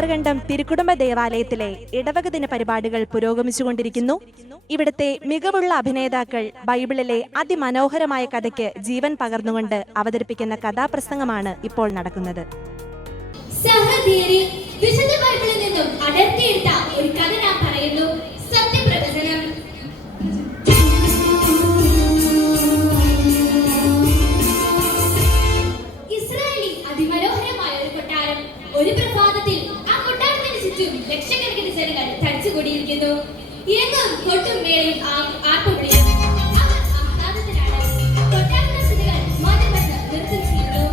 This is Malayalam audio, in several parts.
കിണറുകണ്ടം തിരുക്കുടുംബ ദേവാലയത്തിലെ ഇടവക ദിന പരിപാടികൾ പുരോഗമിച്ചുകൊണ്ടിരിക്കുന്നു. ഇവിടുത്തെ മികവുള്ള അഭിനേതാക്കൾ ബൈബിളിലെ അതിമനോഹരമായ കഥയ്ക്ക് ജീവൻ പകർന്നുകൊണ്ട് അവതരിപ്പിക്കുന്ന കഥാപ്രസംഗമാണ് ഇപ്പോൾ നടക്കുന്നത്. സഹോദരി, വിശുദ്ധ ബൈബിളിൽ നിന്നും അടർത്തിയെടുത്ത ഒരു കഥ ഞാൻ പറയുന്നു. സത്യപ്രവചനം. ഇസ്രായേലി അതിമനോഹരമായ ഒരു കൊട്ടാരം. ഒരു പ്രഭാതത്തിൽ ആ കൊട്ടാരത്തിന് ചുറ്റും ലക്ഷക്കണക്കിന് ജനങ്ങൾ തടിച്ചുകൂടിയിരിക്കുന്നു. എങ്ങും കൊട്ടും മേളയും ആർപ്പുവിളിയും. അവർ ആഹ്ലാദത്തിലാണ്. കൊട്ടാരത്തിന്റെ സ്ഥിതികൾ മാറ്റം നൃത്തം ചെയ്യുന്നു.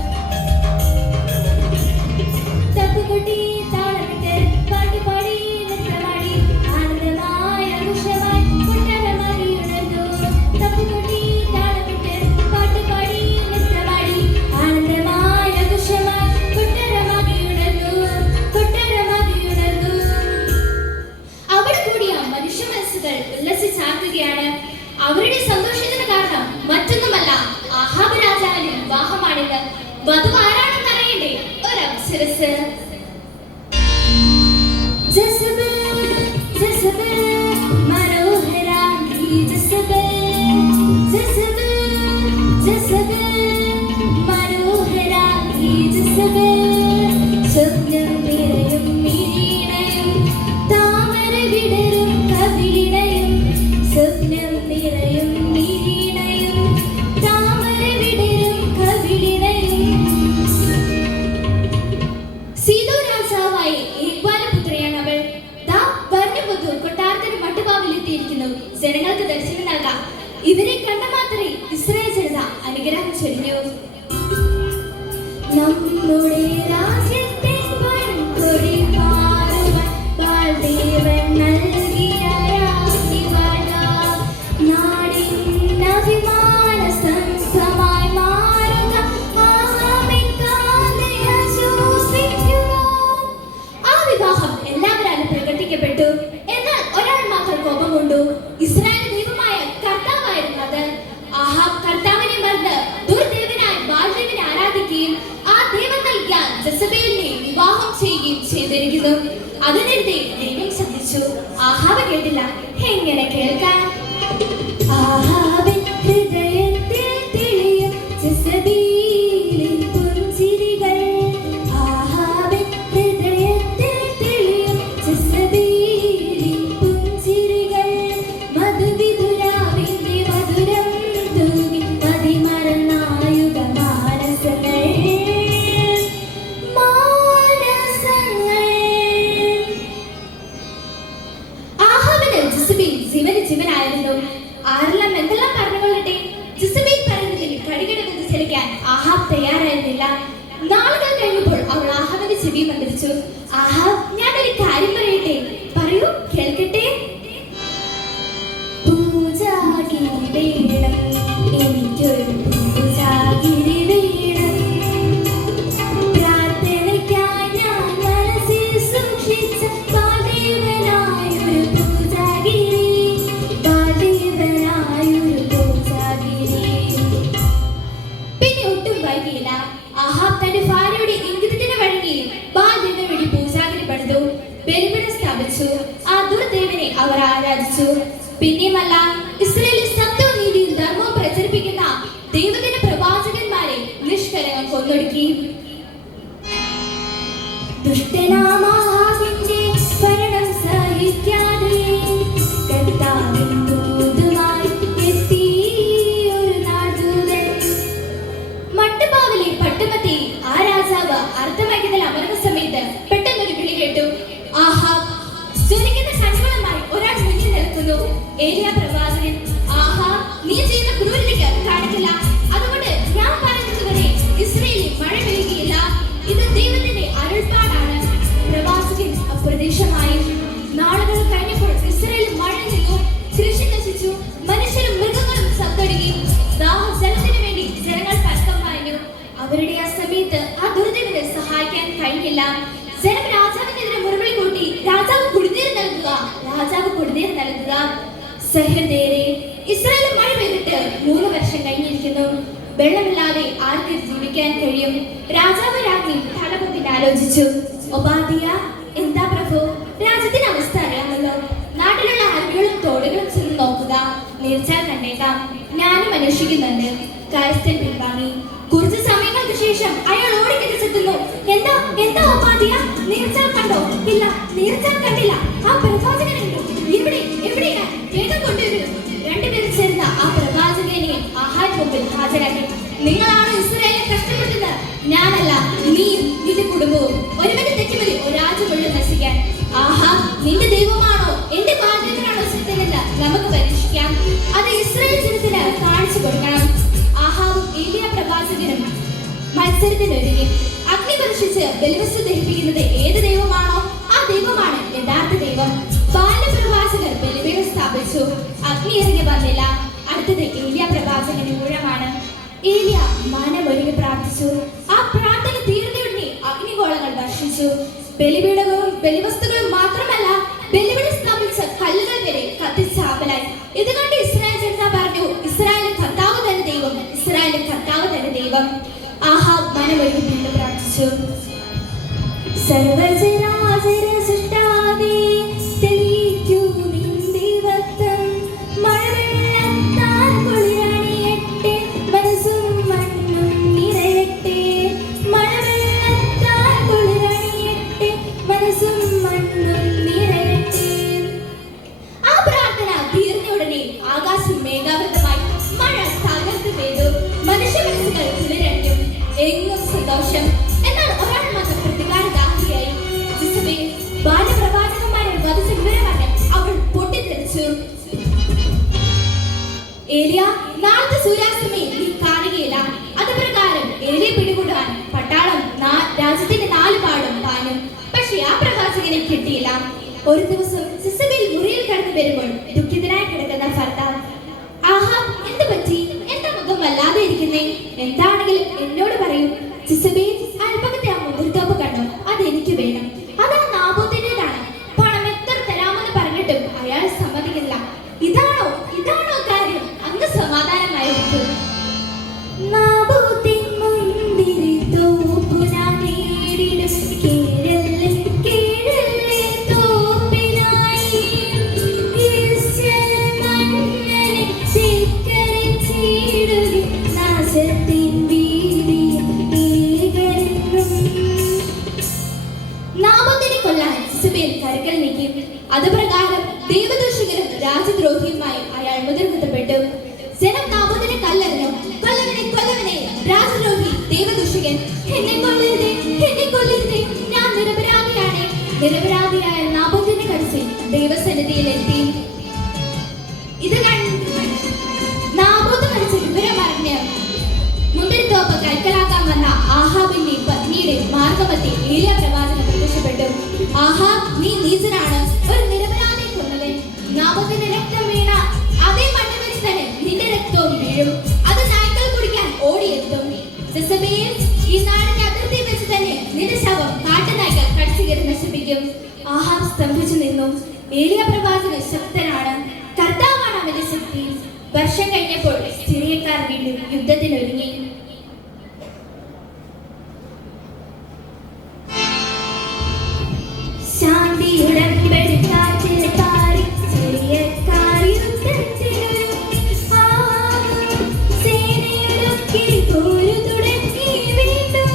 തപ്പുകൊട്ടി താളമിട്ട് പാട്ടുപാടി നൃത്തമാടി ആനന്ദമായ ആഘോഷമായി കൊട്ടാരമായി ഉണർന്നു. തപ്പുകൊട്ടി താളമിട്ട് പാട്ടുപാടി നൃത്തമാടി ആനന്ദമായ ആഘോഷമായി കൊട്ടാരമായി ഉണർന്നു. അവിടെ കൂടിയ മനുഷ്യ മനസ്സുകൾ ഉല്ലസിച്ചാക്കുകയാണ്. അവരുടെ സന്തോഷത്തിന് കാരണം മറ്റൊന്നുമല്ല, ആഹാബ് രാജാവിന്റെ വിവാഹമാണിത്. വധു ആരാണെന്ന് അറിയണ്ടേ? ഒരപ്സരസ്. സ്വപ്നം നിറയും മിഴിയിണയും താമര വിടരും കവിളിണയും. സ്വപ്നം നിറയും മിഴിയിണയും താമര വിടരും കവിളിണയും. സീതോ രാജാവായ ഏക്വാലപുത്രിയാണ് അവൾ. ദാ വരഞ്ഞുപുത്തു കൊട്ടാരത്തിന് മട്ടുപാവിലെത്തിയിരിക്കുന്നു. ജനങ്ങൾക്ക് ദർശനം നൽകാം. ഇവരെ കണ്ട മാത്രമേ ഇസ്രായേൽ ജനത അനുഗ്രഹം ചൊരിഞ്ഞു. നമ്മുടെ രാജ്യത്തെ പൊൻകൊടി പാറുവാൻ ബാൽദേവൻ നൽകിയ രാജ്ഞിവാഴ. നാടിൻ അഭിമാന സംഘമായി മാറുക. ആ വിവാഹം എല്ലാവരും പ്രകടിപ്പിക്കപ്പെട്ടു. എന്നാൽ ഒരാൾ മാത്രം കോപം കൊണ്ടു. ഇസ്രായേൽ ദൈവമായ കർത്താവായിരുന്നു അത്. ആഹാബ് കർത്താവിനെ മറന്ന് ദുർദേവനായ ബാൽദേവനെ ആരാധിക്കുകയും ആ ദൈവം നൽകിയ ജസബേലിനെ വിവാഹം ചെയ്യുകയും ചെയ്തിരിക്കുന്നു. അതിനെതിരെ ദൈവം ശ്രദ്ധിച്ചു. ആഹാബ് കേട്ടില്ല. എങ്ങനെ കേൾക്കാൻ? ആഹാബിൻ ഹൃദയത്തിൽ തെളിയും ജസബേലിൻ പുഞ്ചിരികൾ. ആഹാബിൻ ഹൃദയത്തിൽ തെളിയും ജസബേലിൻ പുഞ്ചിരികൾ. മധുവിധുരാവിന്റെ മധുരം തൂകി മതിമറന്നായുഗ മാനസങ്ങൾ. ആഹാബിന് ജസബേൽ ജീവനായിരുന്നു. ആരെല്ലാം എന്തെല്ലാം പറഞ്ഞുകൊള്ളട്ടെ, ജസബേൽ പറയുന്നതിൽ കടികട വ്യതിചലിക്കാൻ ആഹാബ് തയ്യാറായിരുന്നില്ല. നാളുകൾ കഴിഞ്ഞപ്പോൾ അവൾ ആഹാബിന്റെ ചെവി മന്ത്രിച്ചു. ആഹാബ്, ഞാനൊരു കാര്യം പറയട്ടെ? പറയൂ, കേൾക്കട്ടെ. പൂജാഗിരി വേണം, എനിക്കൊരു പൂജാഗിരി വേണം. പ്രാർത്ഥനയ്ക്കായി ഞാൻ മനസ്സിൽ സൂക്ഷിച്ച ബാൽദേവനായൊരു പൂജാഗിരി. ബാൽദേവനായൊരു പൂജാഗിരി. പിന്നെ ഒട്ടും വൈകിയില്ല. ആഹാബ് തന്റെ ഭാര്യയുടെ ഇംഗിതത്തിന് വഴങ്ങി ബാൽദേവന് വേണ്ടി പൂജാഗിരി പണിതു. ബലിപീഠം സ്ഥാപിച്ചു. ആ ദുർദേവനെ അവർ ആരാധിച്ചു. പിന്നെയുമല്ല, ഇസ്രായേലിൽ സത്യവും നീതിയും ധർമ്മവും പ്രചരിപ്പിക്കുന്ന ദൈവത്തിന്റെ പ്രവാചകന്മാരെ നിഷ്കലങ്കം കൊന്നൊടുക്കി. ദുഷ്ടനാം ആഹാബിന്റെ ഭരണം സഹിക്കാതെ കർത്താവിൻ ദൂതുമായി എത്തി ഒരു നാൾദൂതൻ. മട്ടുപാവിലെ പട്ടുമത്തി ആ രാജാവ് അർദ്ധമൈകത്തിൽ അമർന്ന സമയത്ത് പെട്ടെന്നൊരു വിളി കേട്ടു. ആഹാബ്! ജ്വലിക്കുന്ന കണ്ണുകളുമായി ഒരാൾ മുന്നിൽ നിൽക്കുന്നു. ഏലിയാ പ്രവാചകൻ. ആഹാബ്, നീ ചെയ്യുന്ന ക്രൂരതയ്ക്ക് കാണിക്കില്ല. അതുകൊണ്ട് ഞാൻ പറയുന്നത് വരെ ഇസ്രായേലിൽ മഴ പെയ്യുകയില്ല. ഇത് ദൈവത്തിന്റെ അരുൾപ്പാടാണ്. പ്രവാചകൻ അപ്രത്യക്ഷമായി. നാളുകൾ കഴിഞ്ഞപ്പോൾ ഇസ്രായേലിൽ മഴ നിന്നു. കൃഷി നശിച്ചു. മനുഷ്യരും മൃഗങ്ങളും സത്തൊടുങ്ങി. ദാഹജലത്തിനു വേണ്ടി ജനങ്ങൾ പരക്കം പാഞ്ഞു. അവരുടെ ആ സമയത്ത് ആ ദുരിതവിനെ സഹായിക്കാൻ കഴിഞ്ഞില്ല. ജനം രാജാവിനെതിരെ മുറവിളി കൂട്ടി, രാജാവ് കുടിനീർ നൽകുക, രാജാവ് കുടിനീർ നൽകുക. സഹോദരരെ, ഇസ്രായേലിൽ മഴ പെയ്തിട്ട് 3 വർഷം കഴിഞ്ഞിരിക്കുന്നു. വെള്ളമില്ലാതെ ആർക്ക് ജീവിക്കാൻ കഴിയും? രാജാവ് രാജ്ഞി തലപൊക്കി ആലോചിച്ചു. ഒബാദിയ ഞാനും അന്വേഷിക്കുന്നുണ്ട്. കാര്യസ്ഥൻ പിൻവാങ്ങി. കുറച്ച് സമയങ്ങൾക്ക് ശേഷം അയാൾ ഓടിക്കെത്തിച്ചെത്തുന്നു. എന്താ എന്താ ഉപാധ്യ? നീർച്ചാൽ കണ്ടോ? ഇല്ല, നീർച്ചാൽ കണ്ടില്ല. ആ പ്രവാചകനുണ്ടോ? ഇവിടെ എവിടെയാ? വേഗം കൊണ്ടുവരൂ. രണ്ടുപേരും ചേർന്ന ആ പ്രവാചകനെ ആഹാര മുമ്പിൽ ഹാജരാക്കി. നിങ്ങളാണ് ഇസ്രായേലിനെ കഷ്ടപ്പെടുന്നത്, ഞാനല്ല. നീയും നിന്റെ കുടുംബവും. ഒരുവന്റെ തെറ്റുമതി ഒരാഴ്ച കൊണ്ട് നശിക്കാൻ. ആഹാ, നിന്റെ ദൈവമാണോ എന്റെ ബാധ്യതയാണോ ശക്തനെന്ന് നമുക്ക് പരീക്ഷിക്കാം. അത് ഇസ്രായേൽ ജനത്തിന് കാണിച്ചു കൊടുക്കണം. ആഹാവും ഏലിയ പ്രവാചകനും മത്സരത്തിനൊരുങ്ങി. അഗ്നി വർഷിച്ച് ബലിവസ്തു ദഹിപ്പിക്കുന്നത് ഏത് ദൈവമാണോ ആ ദൈവമാണ് യഥാർത്ഥ ദൈവം. ബാലപ്രവാചകർ ബലിപീഠം സ്ഥാപിച്ചു. അഗ്നി ഇറങ്ങി വന്നില്ല. അടുത്തത് ഏലിയ പ്രവാചകന്റെ ഊഴമാണ്. ഏലിയ മനമൊരുങ്ങി പ്രാർത്ഥിച്ചു. ആ പ്രാർത്ഥന തീർന്നയുടനെ അഗ്നിഗോളങ്ങൾ വർഷിച്ചു. ബലിപീഠവും ബലിവസ്തുക്കളും മാത്രമല്ല, ബലിപീഠം സ്ഥാപിച്ച കല്ലുകൾ വരെ കത്തിച്ചാമ്പലായി. ഇത് കണ്ട് ഇസ്രായേൽ ജനത പറഞ്ഞു, ഇസ്രായേലിന്റെ കർത്താവ് തന്നെ ദൈവം, ഇസ്രായേലിന്റെ കർത്താവ് തന്നെ ദൈവം. ആഹാബ് മനമൊരുങ്ങി വീണ്ടും പ്രാർത്ഥിച്ചു. സർവ്വചരാചര സൃഷ്ടാവേ, തെളിയിക്കൂ നിൻ ദൈവത്വം. മഴവെള്ളത്താൽ കുളിരണിയട്ടെ, മനസ്സും മണ്ണും നിറയട്ടെ. മഴവെള്ളത്താൽ കുളിരണിയട്ടെ, മനസ്സും മണ്ണും നിറയട്ടെ. ആ പ്രാർത്ഥന തീർന്ന ഉടനെ ആകാശം മേഘാവൃതമായി. മഴ തകർത്ത് പെയ്തു. മനുഷ്യ മനസ്സുകൾ കുളിരണിഞ്ഞു. എങ്ങും സന്തോഷം. എന്നാൽ ഒരാൾ മാത്രം പ്രതികാരദാഹിയായി. ജിസബേൽ ബാലപ്രവാചകന്മാരെ വധിച്ച വിവരമറിഞ്ഞ് അവൾ പൊട്ടിത്തെറിച്ചു. ഏലിയ, നാളത്തെ സൂര്യാസ്തമയം നീ കാണുകയില്ല. അത് പ്രകാരം ഏലിയ പിടികൂടാൻ പട്ടാളം രാജ്യത്തിന്റെ 4 പാടും പാഞ്ഞു. പക്ഷെ ആ പ്രവാചകനെ കിട്ടിയില്ല. ഒരു ദിവസം ജിസബേൽ മുറിയിൽ കടന്നു വരുമ്പോൾ ദുഃഖിതനായി കിടക്കുന്ന ഭർത്താവ്. ആഹാബ്, എന്ത് പറ്റി? എന്താ മുഖം വല്ലാതെ ഇരിക്കുന്നേ? എന്താണെങ്കിലും എന്നോട് പറയൂ. ജിസബേൽ, അയൽപക്കത്തെ ആ മുന്തിരിത്തോപ്പ് കണ്ടു. അതെനിക്ക് വേണം. അതാ നാബോത്തിന്റേതാണ്. പണം എത്ര തരാമെന്ന് പറഞ്ഞിട്ടും അയാൾ സമ്മതിക്കില്ല. ഇതാണോ കാര്യം? അങ്ങ് സമാധാനമായിരിക്കും. നാബോത്തിൻ മുന്തിരിത്തോപ്പു ഞാൻ നേടിടും. കേഴല്ലേ കേഴല്ലേ തോപ്പിനായി. ഈശ്വരൻ മന്നനെ ധിക്കരിച്ചിടുകയും നാശത്തിൻ വീതിയിൽ ഏകരെങ്ങും. നാബോത്തിനെ കൊല്ലാൻ ജിസബേൽ കരക്കൽ നീക്കി. അത് പ്രകാരം ദൈവദൂഷകനും രാജദ്രോഹിയുമായി അയാൾ മുദ്രകുത്തപ്പെട്ടു. ജനം നാബോത്തിനെ കല്ലെറിഞ്ഞു. കൊല്ലവനെ, രാജദ്രോഹി, ദൈവദൂഷകൻ. എന്നെ കൊല്ലരുതേ, എന്നെ കൊല്ലരുതേ, ഞാൻ നിരപരാധിയാണ്. നിരപരാധിയായ നാബോത്തിനെ കടിച്ച് ദൈവസന്നിധിയിലെത്തി. ഇത് കണ്ട് നാബോത്ത് കടിച്ച വിവരമറിഞ്ഞ് മുന്തിരിത്തോപ്പ് കൈക്കലാക്കാൻ വന്ന ആഹാബിന്റെ പത്നിയുടെ മാർഗമത്തി ഏലിയ പ്രവാചകൻ പ്രത്യക്ഷപ്പെട്ടു. ആഹാബ്, നീ നീചനാണ്, ഒരു നിരപരാധിയെ കൊന്നവൻ. നാബോത്തിന്റെ രക്തം വീണ അതേ മണ്ണ് വെച്ച് തന്നെ നിന്റെ രക്തവും വീഴും. അത് നായ്ക്കൾ കുടിക്കാൻ ഓടിയെത്തും. ജെസബേൽ, ഈ നാടിന്റെ അതിർത്തി വെച്ച് തന്നെ നിന്റെ ശവം കാട്ടുനായ്ക്കൾ കടിച്ചു കയറി നശിപ്പിക്കും. ആഹാബ് സ്തംഭിച്ചു നിന്നു. ഏലിയ പ്രവാചകൻ ശക്തനാണ്. കർത്താവാണ് അവന്റെ ശക്തി. വർഷം കഴിഞ്ഞപ്പോൾ സിറിയക്കാർ വീണ്ടും യുദ്ധത്തിനൊരുങ്ങി. ശാന്തിയുടമ്പടിക്കാറ്റിൽ പാറി സിറിയക്കാർ യുദ്ധത്തിനൊരുങ്ങി. സേനയൊരുക്കി പോരു തുടങ്ങി വീണ്ടും.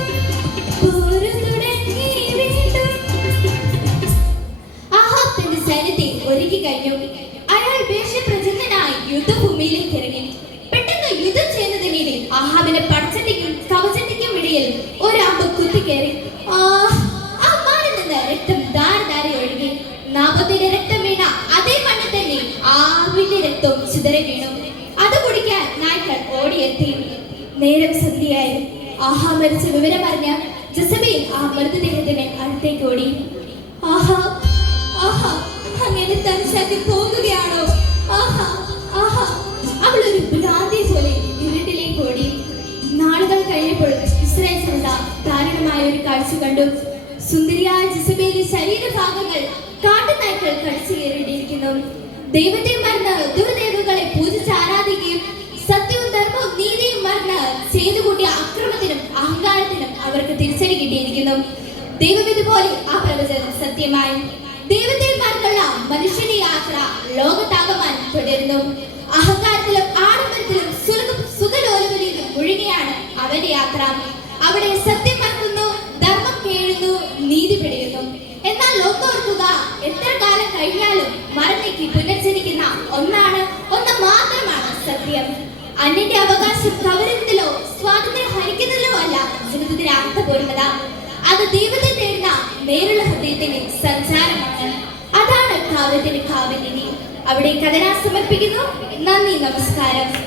ആഹാബ് തന്റെ സൈന്യത്തെ ഒരുക്കി കഴിഞ്ഞു. അയാൾ വേഷപ്രചന്നനായി യുദ്ധഭൂമിയിലേക്ക് ഇറങ്ങി. പെട്ടെന്ന് യുദ്ധം ചെയ്യുന്നതിനിടെ ആഹാബിന്റെ പടച്ചട്ടിക്കും കവചട്ടിക്കും ഇടയിൽ ഒരു അമ്പ് കുത്തിക്കയറി. ആ മാറിൽ നിന്ന് രക്തം ധാരധാര ഒഴുകി. നാബോത്തിന്റെ രക്തം വീണ അതേ മണ്ണിൽ തന്നെ ആവിന്റെ രക്തവും ചിതറി വീണു. അത് കുടിക്കാൻ നായ്ക്കൾ ഓടിയെത്തി. നേരം സന്ധ്യയായി. ആഹാബ് മരിച്ച വിവരമറിഞ്ഞ ജെസബേൽ ആ മൃതദേഹത്തിന് അടുത്തേക്ക് ഓടി. അങ്ങനെ തനിച്ചാക്കി പോകുകയാണോ? അവൾ ഒരു ഭ്രാന്തി പോലെ ഇരുട്ടിലേക്ക് ഓടി. നാളുകൾ കഴിഞ്ഞപ്പോൾ ഇസ്രായേൽ ജനത ദാരുണമായ ഒരു കാഴ്ച കണ്ടു. സുന്ദരിയായ ജെസബേലിന്റെ ശരീരഭാഗങ്ങൾ കാട്ടുനായ്ക്കൾ കടിച്ചു കയറിയിരിക്കുന്നു. ദൈവത്തെ മറന്ന് ദുർദൈവങ്ങളെ പൂജിച്ച് ആരാധിക്കുകയും സത്യവും ധർമ്മവും നീതിയും മറന്ന് ചെയ്തുകൂട്ടിയ അക്രമത്തിനും അഹങ്കാരത്തിനും അവർക്ക് തിരിച്ചടി കിട്ടിയിരിക്കുന്നു. ദൈവവിധി പോലെ ആ പ്രവചനം സത്യമായി. ദൈവത്തെ മറന്നുള്ള മനുഷ്യന്റെ യാത്ര ലോകത്താകമാൻ തുടരുന്നു. അഹങ്കാരത്തിലും ആഡംബരത്തിലും സുഖലോലുകളിലും മുഴുകിയാണ് അവന്റെ യാത്ര. അവിടെ സത്യം മറക്കുന്നു, ധർമ്മം കേഴുന്നു, നീതി പിടിയുന്നു. എന്നാൽ ഓർക്കുക, എത്ര കാലം കഴിഞ്ഞാലും മരണയ്ക്ക് പുനർജനിക്കുന്ന ഒന്ന് മാത്രമാണ് സത്യം. അന്യന്റെ അവകാശം കവരുന്നതിലോ സ്വാതന്ത്ര്യം ഹരിക്കുന്നതിലോ അല്ല ജീവിതത്തിന്റെ അർത്ഥപൂർണ്ണത. അത് ദൈവത്തെ തേടുന്ന നേരുള്ള ഹൃദയത്തിന്റെ സഞ്ചാരമാണ്. അതാണ് കാവ്യത്തിന് കാവ്യനിധി. അവിടെ കഥന സമർപ്പിക്കുന്നു. നന്ദി, നമസ്കാരം.